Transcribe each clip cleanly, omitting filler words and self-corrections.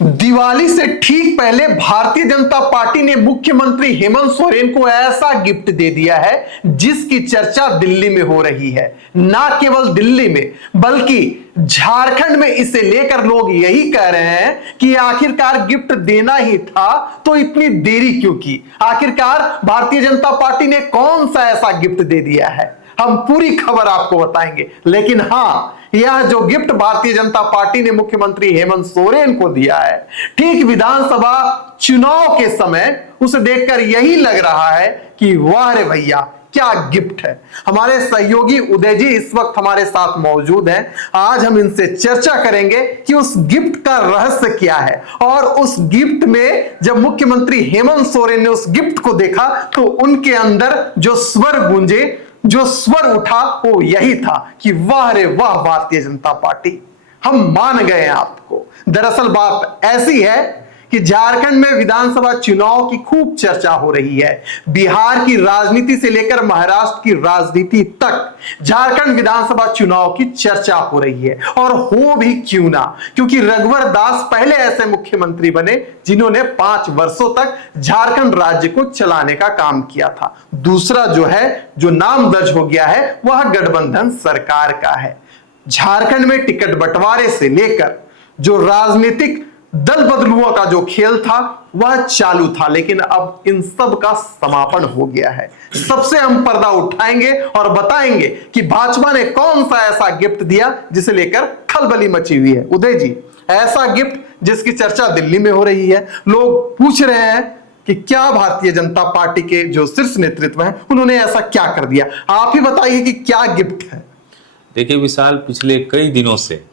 दिवाली से ठीक पहले भारतीय जनता पार्टी ने मुख्यमंत्री हेमंत सोरेन को ऐसा गिफ्ट दे दिया है जिसकी चर्चा दिल्ली में हो रही है। ना केवल दिल्ली में बल्कि झारखंड में इसे लेकर लोग यही कह रहे हैं कि आखिरकार गिफ्ट देना ही था तो इतनी देरी क्यों की। आखिरकार भारतीय जनता पार्टी ने कौन सा ऐसा गिफ्ट दे दिया है, हम पूरी खबर आपको बताएंगे। लेकिन हां, यह जो गिफ्ट भारतीय जनता पार्टी ने मुख्यमंत्री हेमंत सोरेन को दिया है, ठीक विधानसभा चुनाव के समय उसे देखकर यही लग रहा है कि वाह रे भैया क्या गिफ्ट है। हमारे सहयोगी उदय जी इस वक्त हमारे साथ मौजूद हैं। आज हम इनसे चर्चा करेंगे कि उस गिफ्ट का रहस्य क्या है और उस गिफ्ट में जब मुख्यमंत्री हेमंत सोरेन ने उस गिफ्ट को देखा तो उनके अंदर जो स्वर गूंजे, जो स्वर उठा वो यही था कि वाह रे वाह भारतीय जनता पार्टी, हम मान गए हैं आपको। दरअसल बात ऐसी है कि झारखंड में विधानसभा चुनाव की खूब चर्चा हो रही है। बिहार की राजनीति से लेकर महाराष्ट्र की राजनीति तक झारखंड विधानसभा चुनाव की चर्चा हो रही है। और हो भी क्यों ना, क्योंकि रघुवर दास पहले ऐसे मुख्यमंत्री बने जिन्होंने 5 वर्षों तक झारखंड राज्य को चलाने का काम किया था। दूसरा जो नाम दर्ज हो गया है वह गठबंधन सरकार का है। झारखंड में टिकट बंटवारे से लेकर जो राजनीतिक दल बदलुओं का जो खेल था वह चालू था, लेकिन अब इन सब का समापन हो गया है। सबसे हम पर्दा उठाएंगे और बताएंगे कि भाजपा ने कौन सा ऐसा गिफ्ट दिया जिसे लेकर खलबली मची हुई है। उदय जी, ऐसा गिफ्ट जिसकी चर्चा दिल्ली में हो रही है, लोग पूछ रहे हैं कि क्या भारतीय जनता पार्टी के जो शीर्ष नेतृत्व है उन्होंने ऐसा क्या कर दिया। आप ही बताइए कि क्या गिफ्ट है। देखिए विशाल, पिछले कई दिनों से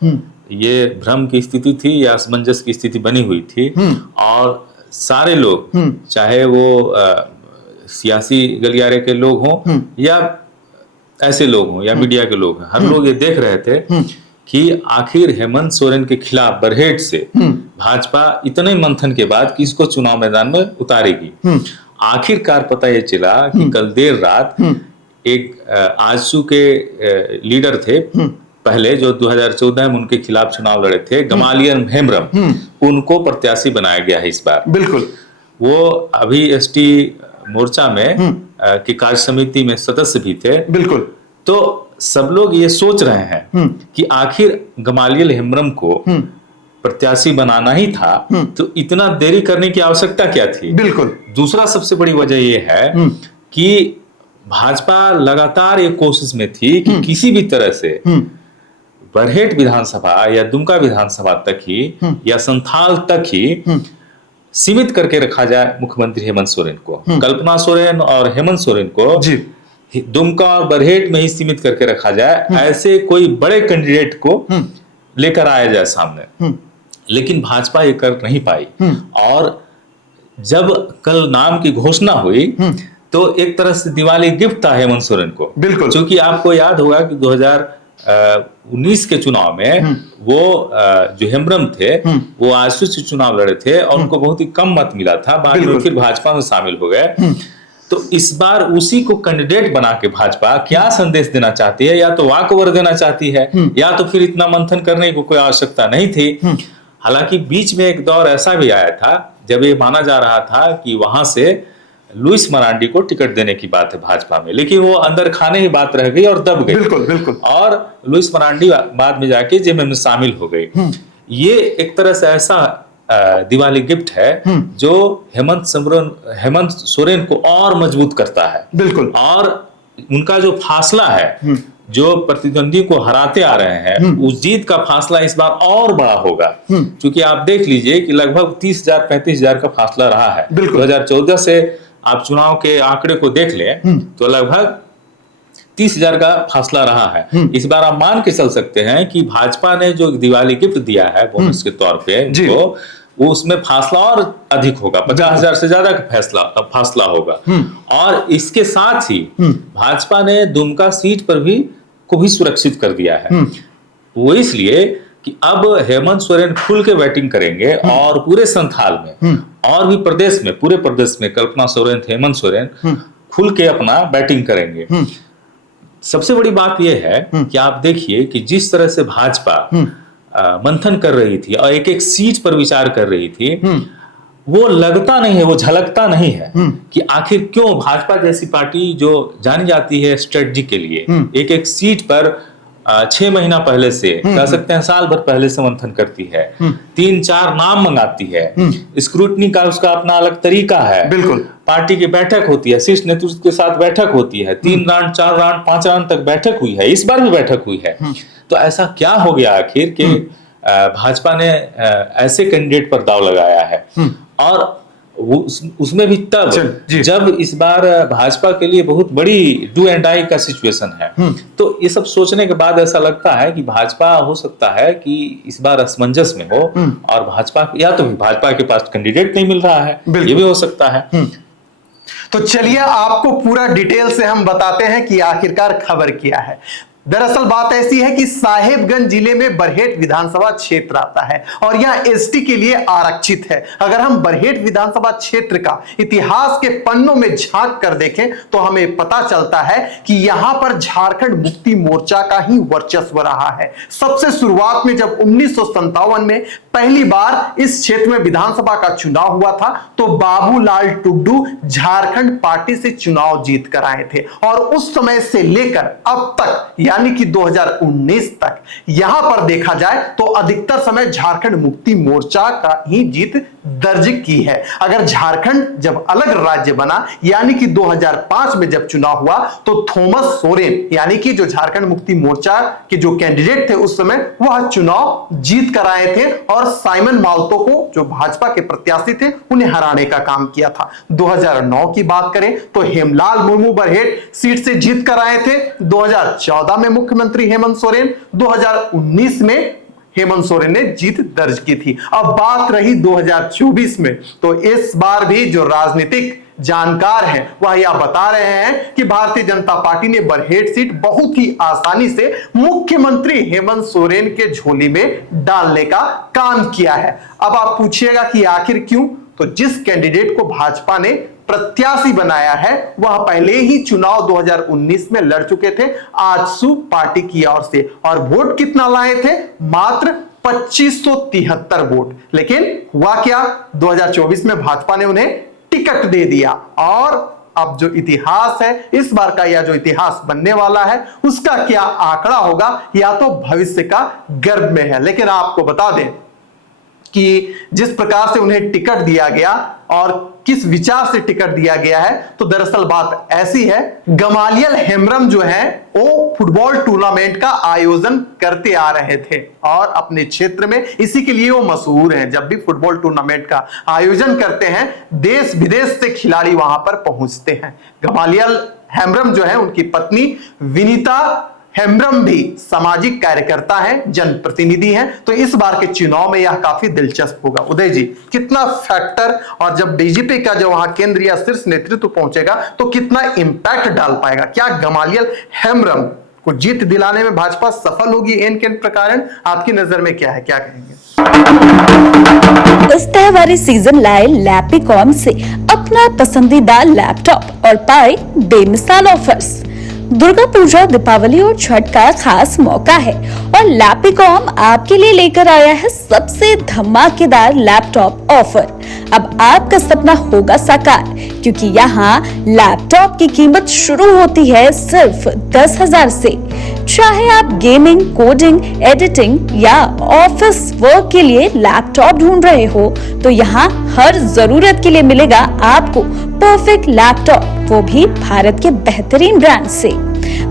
ये भ्रम की स्थिति थी या असमंजस की स्थिति बनी हुई थी और सारे लोग, चाहे वो सियासी गलियारे के लोग हों या ऐसे लोग हों या मीडिया के लोग हों, हर लोग ये देख रहे थे कि आखिर हेमंत सोरेन के खिलाफ बरहेट से भाजपा इतने मंथन के बाद किसको चुनाव मैदान में उतारेगी। आखिरकार पता ये चला कि कल देर रात एक आजसू के लीडर थे पहले, जो 2014 में उनके खिलाफ चुनाव लड़े थे, गमालियल हेम्ब्रम, उनको प्रत्याशी बनाया गया है इस बार। बिल्कुल। वो अभी एसटी मोर्चा में की कार्य समिति में सदस्य भी थे। बिल्कुल। तो सब लोग ये सोच रहे हैं कि आखिर गमालियल हेम्ब्रम को प्रत्याशी बनाना ही था तो इतना देरी करने की आवश्यकता क्या थी। बिल्कुल। दूसरा सबसे बड़ी वजह ये है कि भाजपा लगातार एक कोशिश में थी कि किसी भी तरह से बरहेट विधानसभा या दुमका विधानसभा तक ही या संथाल तक ही सीमित करके रखा जाए मुख्यमंत्री हेमंत सोरेन को। कल्पना सोरेन और हेमंत सोरेन को दुमका और बरहेट में ही सीमित करके रखा जाए, ऐसे कोई बड़े कैंडिडेट को लेकर आया जाए सामने। लेकिन भाजपा ये कर नहीं पाई और जब कल नाम की घोषणा हुई तो एक तरह से दिवाली गिफ्ट था हेमंत सोरेन को। बिल्कुल। क्योंकि आपको याद होगा कि 2019 के चुनाव में वो जो हेम्ब्रम थे वो आजसू से चुनाव लड़े थे और उनको बहुत ही कम मत मिला था, बाद में फिर भाजपा में शामिल हो गए। तो इस बार उसी को कैंडिडेट बना के भाजपा क्या संदेश देना चाहती है, या तो वॉकओवर देना चाहती है या तो फिर इतना मंथन करने की कोई आवश्यकता नहीं थी। हालांकि बीच में एक दौर ऐसा भी आया था जब ये माना जा रहा था कि वहां से लुइस मरांडी को टिकट देने की बात है भाजपा में, लेकिन वो अंदर खाने की बात रह गई और दब गई। बिल्कुल बिल्कुल। और लुइस मरांडी बाद में जाके जेएमएम में शामिल हो गई। ये एक तरह से ऐसा दिवाली गिफ्ट है जो हेमंत सोरेन को और मजबूत करता है। बिल्कुल। और उनका जो फासला है, जो प्रतिद्वंदी को हराते आ रहे हैं, उस जीत का फासला इस बार और बड़ा होगा। क्योंकि आप देख लीजिए कि लगभग 30,000-35,000 का फासला रहा है। 2014 से आप चुनाव के आंकड़े को देख लें तो लगभग 30,000 का फासला रहा है। इस बार आप मान के चल सकते हैं कि भाजपा ने जो दिवाली गिफ्ट दिया है बोनस के तौर पे उनको, वो उसमें फासला और अधिक होगा, 50,000 से ज्यादा का फासला होगा। और इसके साथ ही भाजपा ने दुमका सीट पर को भी सुरक्षित कर दिया है। वो इसलिए कि अब हेमंत सोरेन खुल के बैटिंग करेंगे और पूरे संथाल में और भी पूरे प्रदेश में कल्पना सोरेन, हेमंत सोरेन खुल के अपना बैटिंग करेंगे। सबसे बड़ी बात यह है कि आप देखिए कि जिस तरह से भाजपा मंथन कर रही थी और एक एक सीट पर विचार कर रही थी, वो लगता नहीं है, वो झलकता नहीं है कि आखिर क्यों भाजपा जैसी पार्टी जो जानी जाती है स्ट्रेटजी के लिए, एक एक सीट पर 6 महीना पहले से, कह सकते हैं साल भर पहले से मंथन करती है, 3-4 नाम मंगाती है, स्क्रूटनी का उसका अपना अलग तरीका है, बिल्कुल पार्टी की बैठक होती है, शीर्ष नेतृत्व के साथ बैठक होती है, 3 राउंड 4 राउंड 5 राउंड तक बैठक हुई है, इस बार भी बैठक हुई है। तो ऐसा क्या हो गया आखिर कि भाजपा ने ऐसे कैंडिडेट पर दांव लगाया है, और उसमें भी तब जब इस बार भाजपा के लिए बहुत बड़ी डू एंड डाई का सिचुएशन है। तो ये सब सोचने के बाद ऐसा लगता है कि भाजपा हो सकता है कि इस बार असमंजस में हो, और भाजपा या तो भाजपा के पास कैंडिडेट नहीं मिल रहा है, ये भी हो सकता है। तो चलिए आपको पूरा डिटेल से हम बताते हैं कि आखिरकार खबर क्या है। दरअसल बात ऐसी है कि साहेबगंज जिले में बरहेट विधानसभा क्षेत्र आता है और यह एसटी के लिए आरक्षित है। अगर हम बरहेट विधानसभा क्षेत्र का इतिहास के पन्नों में झांक कर देखें तो हमें पता चलता है कि यहां पर झारखंड मुक्ति मोर्चा का ही वर्चस्व रहा है। सबसे शुरुआत में जब 1957 में पहली बार इस क्षेत्र में विधानसभा का चुनाव हुआ था तो बाबूलाल टुड्डू झारखंड पार्टी से चुनाव जीत कर आए थे, और उस समय से लेकर अब तक यानी कि 2019 तक यहां पर देखा जाए तो अधिकतर समय झारखंड मुक्ति मोर्चा का ही जीत दर्ज की है। अगर झारखंड जब अलग राज्य बना यानी कि 2005 में जब चुनाव हुआ तो थॉमस सोरेन यानी कि जो झारखंड मुक्ति मोर्चा के जो कैंडिडेट थे उस समय वह चुनाव जीत कर आए थे, और साइमन मालतो को जो भाजपा के प्रत्याशी थे उन्हें हराने का काम किया था। 2009 की बात करें तो हेमलाल मुर्मू बरहेट सीट से जीत कर आए थे। 2014 में मुख्यमंत्री हेमंत सोरेन, 2019 में हेमंत सोरेन ने जीत दर्ज की थी। अब बात रही 2024 में, तो इस बार भी जो राजनीतिक जानकार हैं वह यह बता रहे हैं कि भारतीय जनता पार्टी ने बरहेट सीट बहुत ही आसानी से मुख्यमंत्री हेमंत सोरेन के झोली में डालने का काम किया है। अब आप पूछिएगा कि आखिर क्यों? तो जिस कैंडिडेट को भाजपा ने प्रत्याशी बनाया है वह पहले ही चुनाव 2019 में लड़ चुके थे आजसू पार्टी की ओर से, और वोट कितना लाए थे? मात्र 2573 वोट। लेकिन हुआ क्या, 2024 में भाजपा ने उन्हें टिकट दे दिया, और अब जो इतिहास है इस बार का, या जो इतिहास बनने वाला है उसका क्या आंकड़ा होगा, या तो भविष्य का गर्भ में है। लेकिन आपको बता दें कि जिस प्रकार से उन्हें टिकट दिया गया और किस विचार से टिकट दिया गया है, तो दरअसल बात ऐसी है, गमालियल हेम्ब्रम जो है वो फुटबॉल टूर्नामेंट का आयोजन करते आ रहे थे और अपने क्षेत्र में इसी के लिए वो मशहूर हैं। जब भी फुटबॉल टूर्नामेंट का आयोजन करते हैं देश विदेश से खिलाड़ी वहां पर पहुंचते हैं। गमालियल हेम्ब्रम जो है उनकी पत्नी विनीता हेम्ब्रम भी सामाजिक कार्यकर्ता हैं, जनप्रतिनिधि हैं, तो इस बार के चुनाव में यह काफी दिलचस्प होगा। उदय जी, कितना फैक्टर, और जब बीजेपी का जो वहां केंद्र या शीर्ष नेतृत्व पहुंचेगा तो कितना इंपैक्ट डाल पाएगा? क्या गमालियल हेम्ब्रम को जीत दिलाने में भाजपा सफल होगी एन के प्रकार? आपकी नजर में क्या है, क्या कहेंगे? इस त्योहारी सीजन लाए लैपीकॉम से अपना पसंदीदा लैपटॉप और पाए बेमिसाल ऑफर्स। दुर्गा पूजा, दीपावली और छठ का खास मौका है और लैपीकॉम आपके लिए लेकर आया है सबसे धमाकेदार लैपटॉप ऑफर। अब आपका सपना होगा साकार, क्योंकि यहाँ लैपटॉप की कीमत शुरू होती है सिर्फ 10,000 से। चाहे आप गेमिंग, कोडिंग, एडिटिंग या ऑफिस वर्क के लिए लैपटॉप ढूंढ रहे हो, तो यहाँ हर जरूरत के लिए मिलेगा आपको परफेक्ट लैपटॉप, वो भी भारत के बेहतरीन ब्रांड से।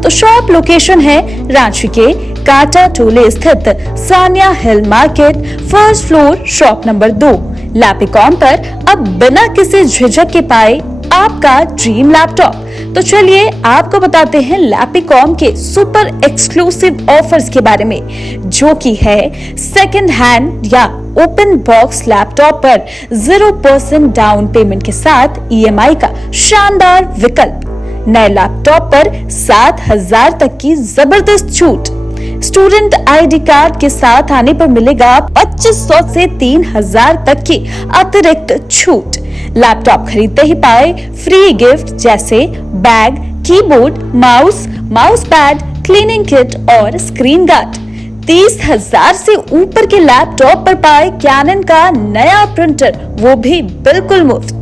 तो शॉप लोकेशन है रांची के काटा टोले स्थित Saniya hill market, first floor, shop number 2। Lapicom पर अब बिना किसी झिझक के पाए आपका ड्रीम लैपटॉप। तो चलिए आपको बताते हैं लैपीकॉम के सुपर एक्सक्लूसिव ऑफर्स के बारे में, जो कि है सेकंड हैंड या ओपन बॉक्स लैपटॉप पर 0% डाउन पेमेंट के साथ EMI का शानदार विकल्प, नए लैपटॉप पर 7,000 तक की जबरदस्त छूट, स्टूडेंट ID कार्ड के साथ आने पर मिलेगा 2500 से 3,000 तक की अतिरिक्त छूट। लैपटॉप खरीदते ही पाए फ्री गिफ्ट जैसे bag, keyboard, mouse pad, cleaning kit और स्क्रीन गार्ड। 30,000 से ऊपर के लैपटॉप पर पाए कैनन का नया प्रिंटर, वो भी बिल्कुल मुफ्त।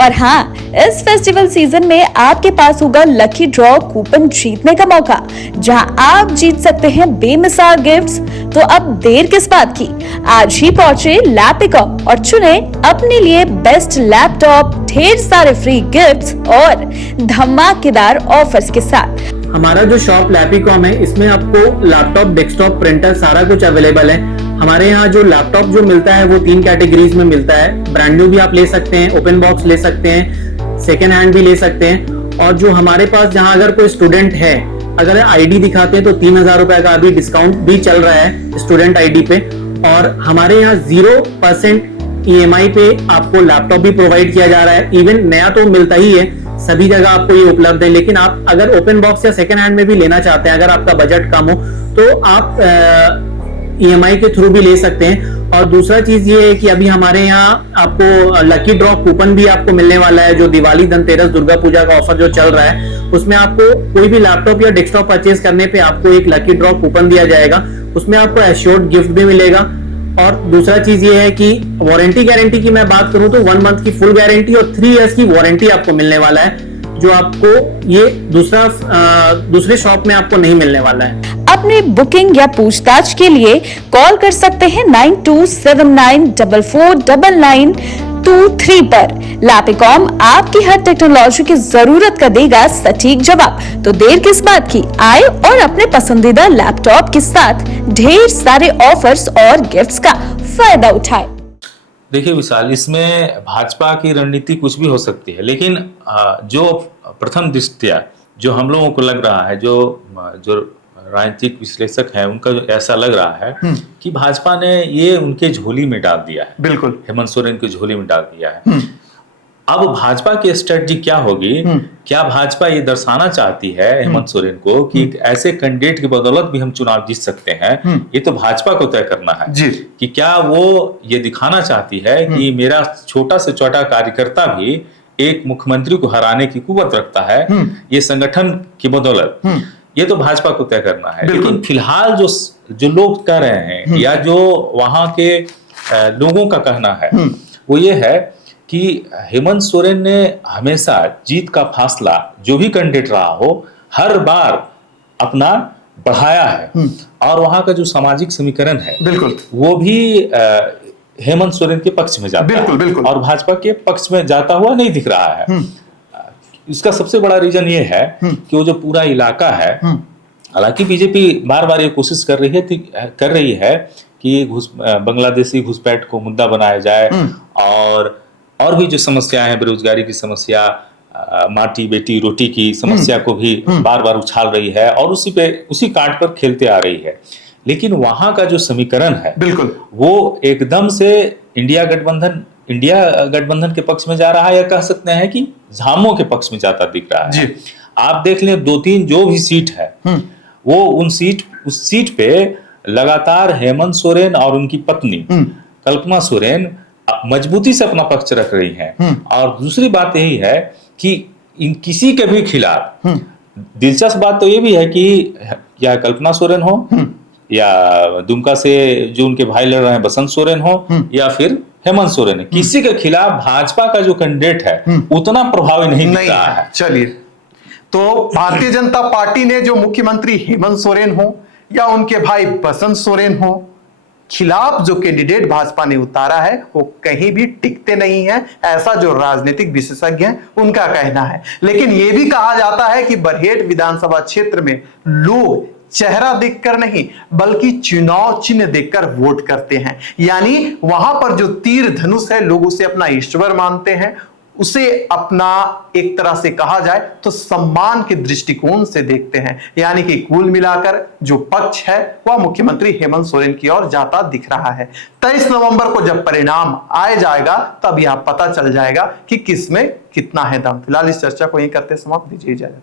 और हाँ, इस फेस्टिवल सीजन में आपके पास होगा लकी ड्रॉ कूपन जीतने का मौका, जहां आप जीत सकते हैं बेमिसाल गिफ्ट्स। तो अब देर किस बात की, आज ही पहुंचे लैपिकॉम और चुने अपने लिए बेस्ट लैपटॉप, ढेर सारे फ्री गिफ्ट्स और धमाकेदार ऑफर्स के साथ। हमारा जो शॉप लैपिकॉम है, इसमें आपको लैपटॉप, डेस्कटॉप, प्रिंटर सारा कुछ अवेलेबल है। हमारे यहाँ जो लैपटॉप जो मिलता है वो 3 कैटेगरीज में मिलता है। ब्रांड न्यू भी आप ले सकते हैं, ओपन बॉक्स ले सकते हैं, सेकेंड हैंड भी ले सकते हैं। और जो हमारे पास जहाँ अगर कोई स्टूडेंट है, अगर आईडी दिखाते हैं तो 3,000 रुपए का अभी डिस्काउंट भी चल रहा है स्टूडेंट आईडी पे। और हमारे यहाँ 0% EMI पे आपको लैपटॉप भी प्रोवाइड किया जा रहा है। इवन नया तो मिलता ही है, सभी जगह आपको ये उपलब्ध है, लेकिन आप अगर ओपन बॉक्स या सेकेंड हैंड में भी लेना चाहते हैं, अगर आपका बजट कम हो तो आप EMI के थ्रू भी ले सकते हैं। और दूसरा चीज ये है कि अभी हमारे यहाँ आपको लकी ड्रॉ कूपन भी आपको मिलने वाला है। जो दिवाली, धनतेरस, दुर्गा पूजा का ऑफर जो चल रहा है, उसमें आपको कोई भी लैपटॉप या डेस्कटॉप परचेज करने पे आपको एक लकी ड्रॉ कूपन दिया जाएगा। उसमें आपको एश्योर्ड गिफ्ट भी मिलेगा। और दूसरा चीज ये है कि वारंटी गारंटी की मैं बात करूं तो 1 मंथ की फुल गारंटी और 3 इयर्स की वारंटी आपको मिलने वाला है, जो आपको ये दूसरे शॉप में आपको नहीं मिलने वाला है। अपने बुकिंग या पूछताछ के लिए कॉल कर सकते हैं 9279449923 पर। लैपिकॉम आपकी हर टेक्नोलॉजी की जरूरत का देगा सटीक जवाब। तो देर किस बात की, आए और अपने पसंदीदा लैपटॉप के साथ ढेर सारे ऑफर्स और गिफ्ट्स का फायदा उठाए। देखिए विशाल, इसमें भाजपा की रणनीति कुछ भी हो सकती है, लेकिन जो प्रथम दृष्टया जो हम लोगों को लग रहा है, जो राजनीतिक विश्लेषक हैं उनका जो ऐसा लग रहा है कि भाजपा ने ये उनके झोली में डाल दिया है। बिल्कुल, हेमंत सोरेन की झोली में डाल दिया है। अब भाजपा की स्ट्रेटजी क्या होगी? क्या भाजपा ये दर्शाना चाहती है हेमंत सोरेन को कि ऐसे कैंडिडेट की बदौलत भी हम चुनाव जीत सकते हैं? ये तो भाजपा को तय करना है जी। कि क्या वो ये दिखाना चाहती है कि मेरा छोटा से छोटा कार्यकर्ता भी एक मुख्यमंत्री को हराने की कुवत रखता है, ये संगठन की बदौलत। ये तो भाजपा को तय करना है। लेकिन फिलहाल जो लोग कह रहे हैं या जो वहां के लोगों का कहना है वो ये है कि हेमंत सोरेन ने हमेशा जीत का फासला, जो भी कैंडिडेट रहा हो, हर बार अपना बढ़ाया है। और वहां का जो सामाजिक समीकरण है बिल्कुल वो भी हेमंत सोरेन के पक्ष में जाता है, बिल्कुल। और भाजपा के पक्ष में जाता हुआ नहीं दिख रहा है। इसका सबसे बड़ा रीजन ये है कि वो जो पूरा इलाका है, हालांकि बीजेपी बार बार ये कोशिश कर रही है कि बांग्लादेशी घुसपैठ को मुद्दा बनाया जाए, और भी जो समस्याएं हैं, बेरोजगारी की समस्या, माटी बेटी रोटी की समस्या को भी बार बार उछाल रही है और उसी काट पर खेलते आ रही है। लेकिन वहां का जो समीकरण है बिल्कुल वो एकदम से इंडिया गठबंधन के पक्ष में जा रहा है, या कह सकते हैं कि झामों के पक्ष में जाता दिख रहा है। आप देख लें 2-3 जो भी सीट है वो उस सीट पे लगातार हेमंत सोरेन और उनकी पत्नी कल्पना सोरेन मजबूती से अपना पक्ष रख रही हैं। और दूसरी बात यही है कि इन किसी के भी खिलाफ, दिलचस्प बात तो ये भी है कि या कल्पना सोरेन हो या दुमका से जो उनके भाई लड़ रहे हैं बसंत सोरेन हो या फिर हेमंत सोरेन है, किसी के खिलाफ भाजपा का जो कैंडिडेट है उतना प्रभावी नहीं दिख रहा है। चलिए, तो भारतीय जनता पार्टी ने जो मुख्यमंत्री हेमंत सोरेन हो या उनके भाई बसंत सोरेन हो, खिलाफ जो कैंडिडेट भाजपा ने उतारा है वो कहीं भी टिकते नहीं है, ऐसा जो राजनीतिक विशेषज्ञ हैं उनका कहना है। लेकिन यह भी कहा जाता है कि बरहेट विधानसभा क्षेत्र में लोग चेहरा देखकर नहीं बल्कि चुनाव चिन्ह देखकर वोट करते हैं। यानी वहां पर जो तीर धनुष है, लोग उसे अपना ईश्वर मानते हैं, उसे अपना एक तरह से कहा जाए तो सम्मान के दृष्टिकोण से देखते हैं। यानी कि कुल मिलाकर जो पक्ष है वह मुख्यमंत्री हेमंत सोरेन की ओर जाता दिख रहा है। 23 नवंबर को जब परिणाम आए जाएगा तब यह पता चल जाएगा कि किसमें कितना है दम। फिलहाल इस चर्चा को यहीं करते समाप्त, दीजिए इजाजत।